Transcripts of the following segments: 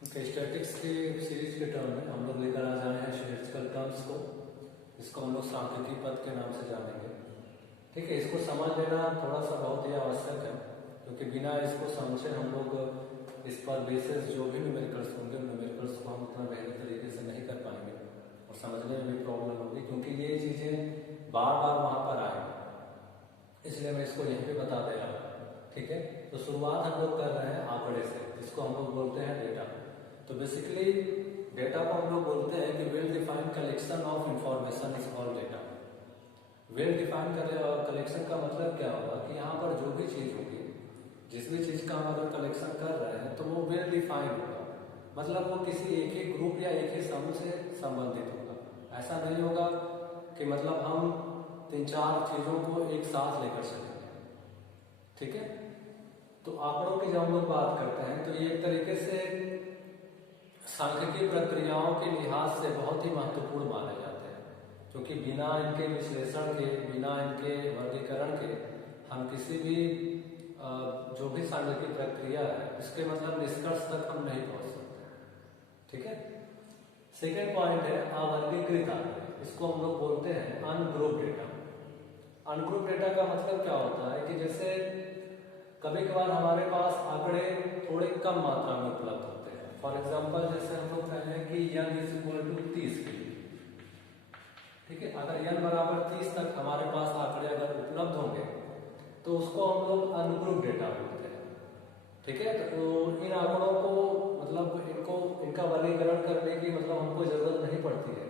Statics की series के term में हम लोग लेकर आ जाए हैं स्टैटिस्टिकल टर्म्स को, इसको हम लोग सांख्यिकी पद के नाम से जानेंगे। ठीक है, इसको समझ लेना थोड़ा सा बहुत ही आवश्यक है, क्योंकि बिना इसको समझे हम लोग इस पर बेसिस जो भी न्यूमेरिकल्स होंगे उन न्यूमेरिकल्स को हम उतना बेहतर तरीके से नहीं कर पाएंगे और समझने में भी प्रॉब्लम होगी, क्योंकि ये चीज़ें बार बार वहाँ पर आएंगी, इसलिए मैं इसको यहीं पे बता दे रहा हूँ। ठीक है, तो शुरुआत हम लोग कर रहे हैं आंकड़े से, जिसको हम लोग बोलते हैं डेटा। तो बेसिकली डेटा को हम लोग बोलते हैं कि well defined collection of information is called data. Well defined collection का मतलब क्या होगा कि यहाँ पर जो भी चीज़ होगी, जिस भी चीज़ का हम अगर कलेक्शन कर रहे हैं तो वो वेल डिफाइंड होगा, मतलब वो किसी एक ही ग्रुप या एक ही समूह से संबंधित होगा। ऐसा नहीं होगा कि मतलब हम 3-4 चीज़ों को एक साथ लेकर चलेंगे। ठीक है, तो आंकड़ों की जब हम लोग बात करते हैं तो ये एक तरीके से सांख्यिकीय प्रक्रियाओं के लिहाज से बहुत ही महत्वपूर्ण माने जाते हैं, क्योंकि बिना इनके विश्लेषण के, बिना इनके वर्गीकरण के हम किसी भी जो भी सांख्यिकीय प्रक्रिया है इसके मतलब निष्कर्ष तक हम नहीं पहुंच सकते। ठीक है, सेकेंड पॉइंट है अवर्गीकृत आंकड़े, इसको हम लोग बोलते हैं अनग्रुप डेटा। अनग्रुप डेटा का मतलब क्या होता है कि जैसे कभी कभार हमारे पास आंकड़े थोड़े कम मात्रा में उपलब्ध होते हैं। फॉर एग्जाम्पल जैसे हम लोग कह लें कि n इज इक्वल टू 30 के लिए, ठीक है, अगर n बराबर 30 तक हमारे पास आंकड़े अगर उपलब्ध होंगे तो उसको हम लोग अनग्रुप डेटा बोलते हैं। ठीक है, तो इन आंकड़ों को मतलब इनका वर्गीकरण करने की मतलब हमको जरूरत नहीं पड़ती है,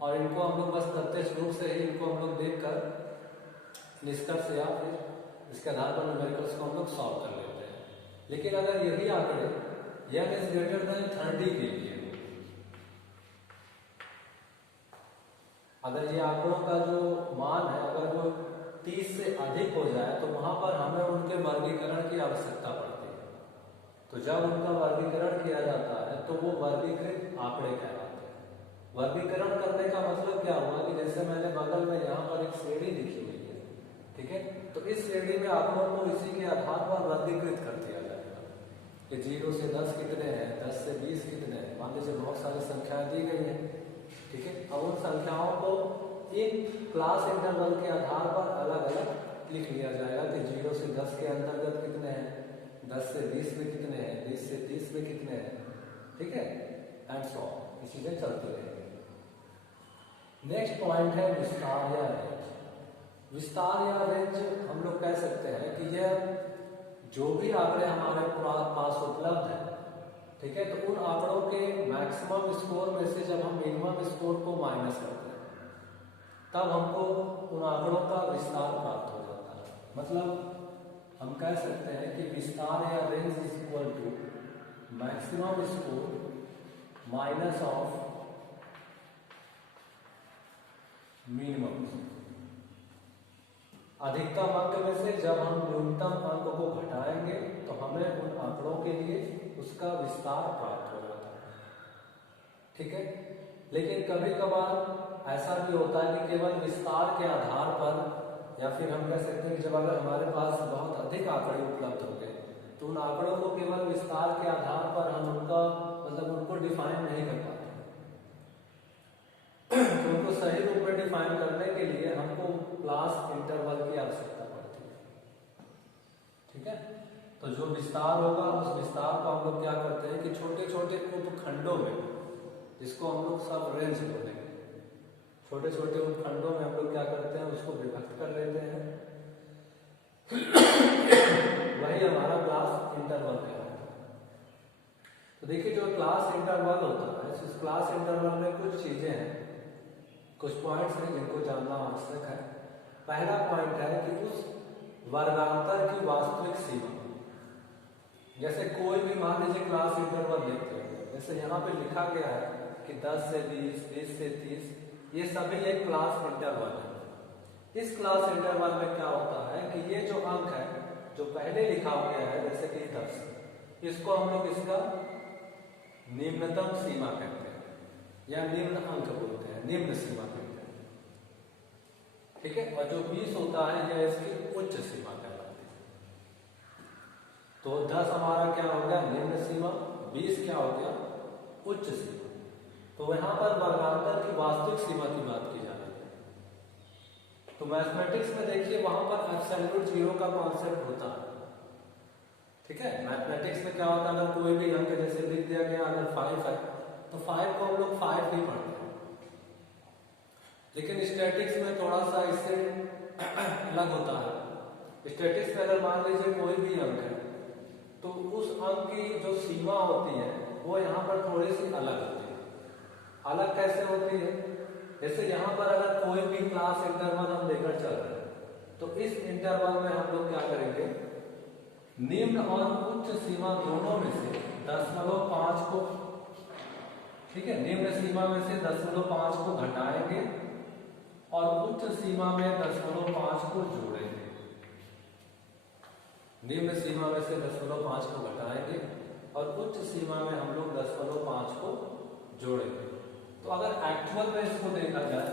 और इनको हम लोग बस प्रत्यक्ष रूप से ही इनको हम लोग देखकर निष्कर्ष या फिर इसके आधार पर न्यूमेरिकल्स को हम लोग सॉल्व कर लेते हैं। लेकिन अगर यही आंकड़े n इज ग्रेटर देन 30 के लिए, अगर ये आंकड़ों का जो मान है अगर वो 30 से अधिक हो जाए तो वहां पर हमें उनके वर्गीकरण की आवश्यकता पड़ती है। तो जब उनका वर्गीकरण किया जाता है तो वो वर्गीकृत आंकड़े कहलाते हैं। वर्गीकरण करने का मतलब क्या हुआ कि जैसे मैंने बगल में यहाँ पर एक श्रेणी लिखी हुई है, ठीक है, तो इस श्रेणी में आंकड़ों को इसी के आधार पर वर्गीकृत कर दिया जाएगा कि 0 से 10 कितने हैं, 10 से 20 कितने हैं। मान लीजिए बहुत सारी संख्याएं दी गई हैं, ठीक है, अब उन संख्याओं को एक क्लास इंटरवल के आधार पर अलग अलग लिख लिया जाएगा कि 0 से 10 के अंतर्गत कितने हैं, 10 से 20 में कितने हैं, 20 से 30 में कितने हैं। ठीक है, एंड सो ये चीजें चलती रहेंगी। नेक्स्ट पॉइंट है विस्तार या रेंज। विस्तार या रेंज हम लोग कह सकते हैं कि यह जो भी आंकड़े हमारे पास उपलब्ध है, ठीक है, तो उन आंकड़ों के मैक्सिमम स्कोर में से जब हम मिनिमम स्कोर को माइनस करते हैं तब हमको उन आंकड़ों का विस्तार प्राप्त हो जाता है। मतलब हम कह सकते हैं कि विस्तार या range is equal to maximum score minus of minimum. अधिकतम अंक में से जब हम न्यूनतम अंक को घटाएंगे तो हमें उन आंकड़ों के लिए उसका विस्तार प्राप्त हो जाता है। ठीक है, लेकिन कभी कभार ऐसा भी होता है कि केवल विस्तार के आधार पर, या फिर हम कह सकते हैं कि जब अगर हमारे पास बहुत अधिक आंकड़े उपलब्ध हो गए तो उन आंकड़ों को केवल विस्तार के आधार पर हम उनको डिफाइन नहीं कर पाते। तो उनको सही रूप में डिफाइन करने के लिए हमको क्लास इंटरवल की आवश्यकता पड़ती है। ठीक है, तो जो विस्तार होगा उस विस्तार को हम लोग क्या करते हैं कि छोटे छोटे उपखंडों में, जिसको हम लोग सब रेंज बोलेंगे, छोटे छोटे उपखंडों में हम लोग क्या करते हैं उसको विभक्त कर लेते हैं। वही हमारा क्लास इंटरवल कहलाता है। तो देखिए जो क्लास इंटरवल होता है, इस क्लास इंटरवल में कुछ चीजें हैं, कुछ पॉइंट्स हैं जिनको जानना आवश्यक है। पहला पॉइंट है कि उस वर्गांतर की वास्तविक सीमा, जैसे कोई भी मान लीजिए क्लास इंटरवल लिखते हैं, जैसे यहाँ पे लिखा गया है कि 10 से 20, 20 से 30, ये सभी एक क्लास इंटरवल है। इस क्लास इंटरवल में क्या होता है कि ये जो अंक है जो पहले लिखा गया है जैसे कि 10, इसको हम लोग इसका निम्नतम सीमा कहते हैं या निम्न अंक बोलते हैं, निम्न सीमा कहते हैं। ठीक है, और जो 20 होता है यह इसकी उच्च सीमा कहलाती है। तो 10 हमारा क्या हो गया निम्न सीमा, 20 क्या हो गया उच्च सीमा। तो यहाँ पर वर्गांतर की वास्तविक सीमा की बात की जा रही है। तो मैथमेटिक्स में देखिए वहां पर एब्सोल्यूट जीरो का कॉन्सेप्ट होता है। ठीक है, मैथमेटिक्स में क्या होता है, अगर कोई भी अंक जैसे लिख दिया गया अगर 5 है तो 5 को हम लोग 5 ही पढ़ते हैं। लेकिन स्टैटिक्स में थोड़ा सा इससे अलग होता है। स्टैटिक्स में अगर मान लीजिए कोई भी अंक है तो उस अंक की जो सीमा होती है वो यहाँ पर थोड़ी सी अलग होती है। अलग कैसे होती है, जैसे यहाँ पर अगर कोई भी क्लास इंटरवल हम लेकर चल रहे हैं तो इस इंटरवल में हम लोग क्या करेंगे, निम्न और उच्च सीमा दोनों में से 0.5 को, ठीक है, निम्न सीमा में से 0.5 को घटाएंगे और उच्च सीमा में 0.5 को जोड़ेंगे। निम्न सीमा में से 0.5 को घटाएंगे और उच्च सीमा में हम लोग 0.5 को जोड़ेंगे। तो अगर एक्चुअल में इसको देखा जाए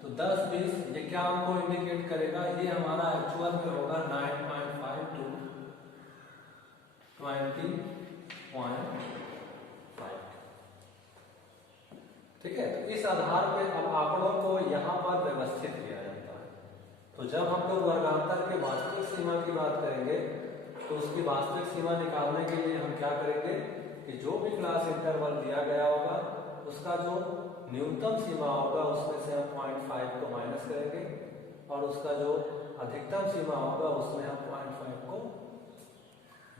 तो 10, 20 ये क्या हमको इंडिकेट करेगा, ये हमारा एक्चुअल में होगा 9.5 to 20.5। ठीक है, तो इस आधार पर अब आंकड़ों को यहाँ पर व्यवस्थित किया जाता है। तो जब हम लोग वर्गांतर के वास्तविक सीमा की बात करेंगे तो उसकी वास्तविक सीमा निकालने के लिए हम क्या करेंगे कि जो भी क्लास इंटरवल दिया गया होगा उसका जो न्यूनतम सीमा होगा उसमें से हम 0.5 को माइनस करेंगे और उसका जो अधिकतम सीमा होगा उसमें हम 0.5 को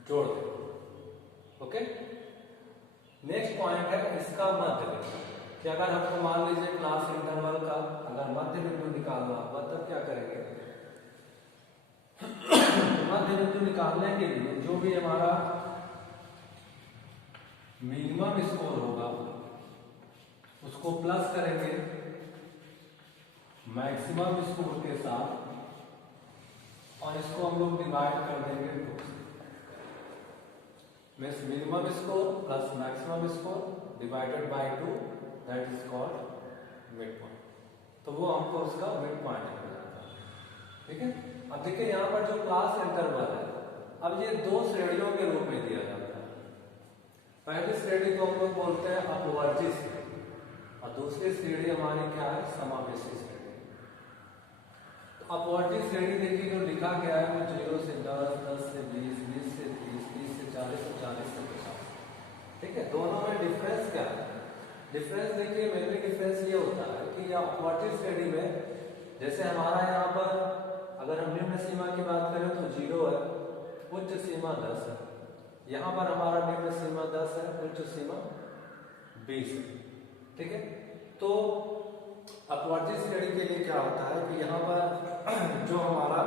जोड़ देंगे। ओके, नेक्स्ट पॉइंट है इसका मध्य बिंदु। कि अगर हमको मान लीजिए क्लास इंटरवल का अगर मध्य बिंदु निकालना होगा तब क्या करेंगे, मध्य बिंदु निकालने के लिए जो भी हमारा मिनिमम स्कोर होगा उसको प्लस करेंगे मैक्सिमम स्कोर के साथ और इसको हम लोग डिवाइड कर देंगे 2 से। Means minimum score plus maximum score divided by 2, that is called mid point. तो वो हमको उसका मिड पॉइंट मिल जाता है। ठीक है, अब देखिए यहाँ पर जो क्लास इंटरवल है अब ये 2 श्रेणियों के रूप में दिया जाता है। पहली श्रेणी को हम लोग बोलते हैं अपवर्जी श्रेणी और दूसरी श्रेणी हमारी क्या है, समावेशी श्रेणी। तो अपवर्जी श्रेणी देखिए जो लिखा गया है वो 0 से 10, 10 से 20, 20 से 30, 30 से 40 और 40 से 50। ठीक है, दोनों में डिफरेंस क्या है, डिफरेंस देखिए मेनली डिफरेंस ये होता है कि अपवर्जी श्रेणी में जैसे हमारा यहाँ पर अगर हम निम्न सीमा की बात करें तो 0 है, उच्च सीमा 10 है। यहाँ पर हमारा निम्न सीमा 10 है, उच्च सीमा 20 है। ठीक है, तो अपवर्जी श्रेणी के लिए क्या होता है कि यहाँ पर जो हमारा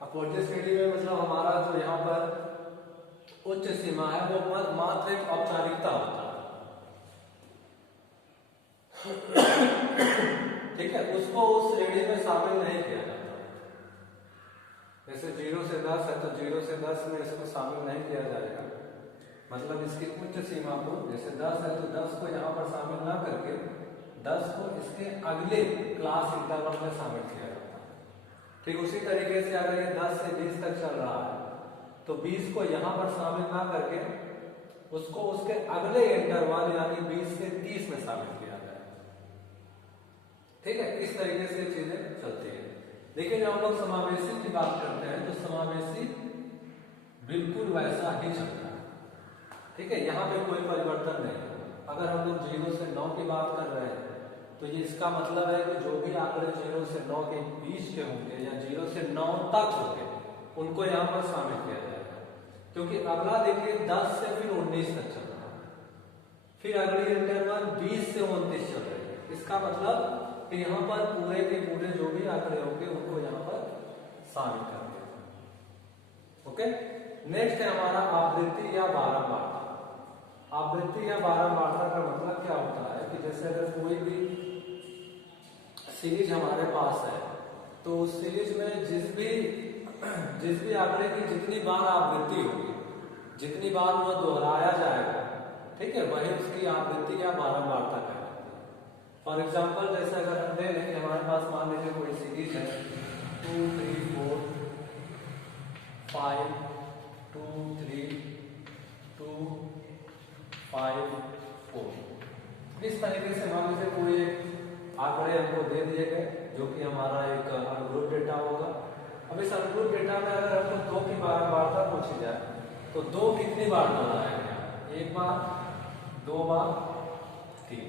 अपवर्जी श्रेणी में मतलब हमारा जो यहाँ पर उच्च सीमा है वो मात्र एक औपचारिकता होता है। ठीक है, उसको उस श्रेणी में शामिल नहीं किया जाता। जैसे 0 से 10 है तो 0 से 10 में इसको शामिल नहीं किया जाएगा। मतलब इसकी उच्च सीमा को जैसे 10 है तो 10 को यहाँ पर शामिल ना करके 10 को इसके अगले क्लास इंटरवल में शामिल किया जाता है। ठीक उसी तरीके से अगर ये 10 से 20 तक चल रहा है तो 20 को यहाँ पर शामिल ना करके उसको उसके अगले इंटरवल यानी 20 से 30 में शामिल किया जाए। ठीक है, इस तरीके से चीजें चलती है। लेकिन जब हम लोग समावेशी की बात करते हैं तो समावेशी बिल्कुल वैसा ही चलता है। ठीक है, यहाँ पे कोई परिवर्तन नहीं है। अगर हम लोग 0 से 9 की बात कर रहे हैं तो ये इसका मतलब है कि जो भी आंकड़े 0 से 9 के बीच के होंगे या 0 से 9 तक होंगे उनको यहाँ पर शामिल किया जाएगा। क्योंकि अगला देखिए 10 से फिर 19 तक चल रहा है, फिर अगली इंटरवल 20 से 29 चल रही है। इसका मतलब कि यहाँ पर पूरे के पूरे जो भी आंकड़े होंगे उनको यहाँ पर शामिल कर दिया। ओके, नेक्स्ट है हमारा आवृत्ति या बारंबारता। आवृत्ति या बारंबारता का मतलब क्या होता है कि जैसे अगर कोई भी सीरीज हमारे पास है तो उस सीरीज में जिस भी आंकड़े की जितनी बार आवृत्ति होगी, जितनी बार वो दोहराया जाएगा, ठीक है, वही उसकी आवृत्ति या बारंबारता कहलाती है। फॉर एग्जाम्पल जैसे अगर हम ले लें कि हमारे पास मान लीजिए कोई सीरीज है इस तरीके से मान लीजिए पूरे आंकड़े हमको दे दिए गए जो कि हमारा एक अनुरूप डेटा होगा। अब इस अनुरूप डेटा में अगर हमको 2 की बारंबारता पूछी जाए तो 2 कितनी बार दोहराएंगे? 1 बार, 2 बार, 3।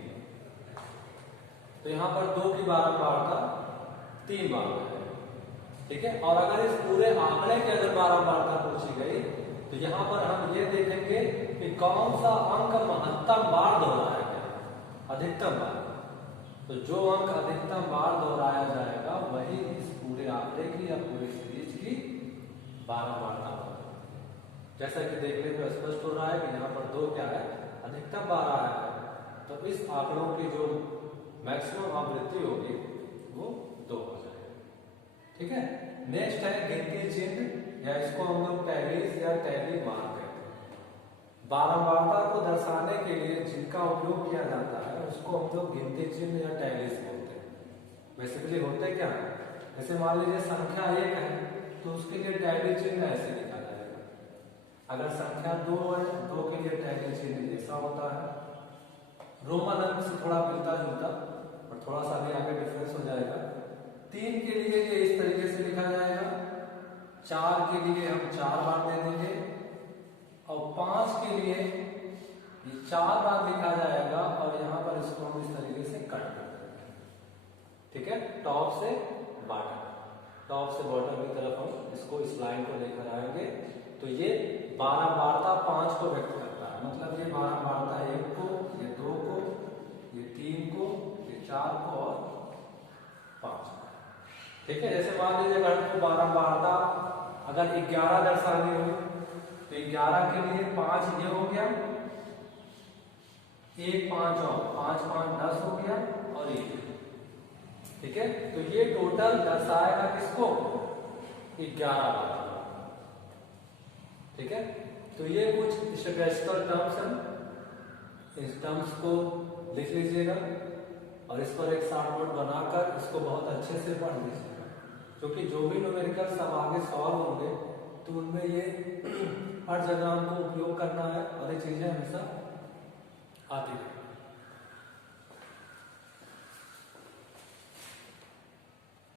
तो यहाँ पर 2 की बारंबारता 3 बार है, ठीक है। और अगर इस पूरे आंकड़े की अगर बारंबारता पूछी गई तो यहाँ पर हम ये देखेंगे कि कौन सा अंक महत्तम बार दोहराया गया, अधिकतम बार। तो जो अंक अधिकतम बार दोहराया जाएगा वही इस पूरे आंकड़े की या पूरी सीरीज की बारंबारता होगी। जैसा कि देखने पर स्पष्ट हो रहा है कि यहाँ पर 2 क्या है, अधिकतम बार आया है, तो इस आंकड़ों की जो मैक्सिमम आवृत्ति होगी वो 2 हो जाएगी, ठीक है। नेक्स्ट है गिनती चिन्ह, या इसको हम लोग टैलीज या टैली मार्क कहते हैं। बारंबारता को दर्शाने के लिए जिनका उपयोग किया जाता है उसको हम लोग गिनती चिन्ह या टैलीज बोलते हैं। बेसिकली होते क्या है, जैसे मान लीजिए संख्या 1 है तो उसके लिए टैली चिन्ह ऐसे लिखा जाएगा। अगर संख्या 2 है, 2 के लिए टैली चिन्ह ऐसा होता है। रोमन अंक से थोड़ा मिलता जुलता और थोड़ा सा भी आगे डिफरेंस हो जाएगा। 3 के लिए ये इस तरीके से लिखा जाएगा, 4 के लिए हम 4 बार दे देंगे और 5 के लिए ये 4 बार लिखा जाएगा और यहाँ पर इसको हम इस तरीके से कट कर देंगे, ठीक है। टॉप से बॉटम, टॉप से बॉटम की तरफ हम इसको इस लाइन को लेकर आएंगे। तो ये बारंबारता 5 को व्यक्त करता है, मतलब ये बारंबारता 1 को, ये 2 को, ये 3 को, ये 4 को और 5 को, ठीक है। जैसे मान लीजिए अगर हमको बारंबारता अगर 11 दर्शानी हो तो 11 के लिए 5 ये हो गया, 1 5 और 5 5 10 हो गया और 1, ठीक है। तो ये टोटल दर्शाएगा किसको, 11 बार, ठीक है। तो ये कुछ स्टैटिस्टिकल टर्म्स हैं, इस टर्म्स को लिख लीजिएगा और इस पर एक शॉर्ट नोट बनाकर इसको बहुत अच्छे से पढ़ लीजिएगा, क्योंकि जो भी न्यूमेरिकल्स अब आगे सॉल्व होंगे तो उनमें ये हर जगह हमको उपयोग करना है और ये चीजें हमेशा आती है।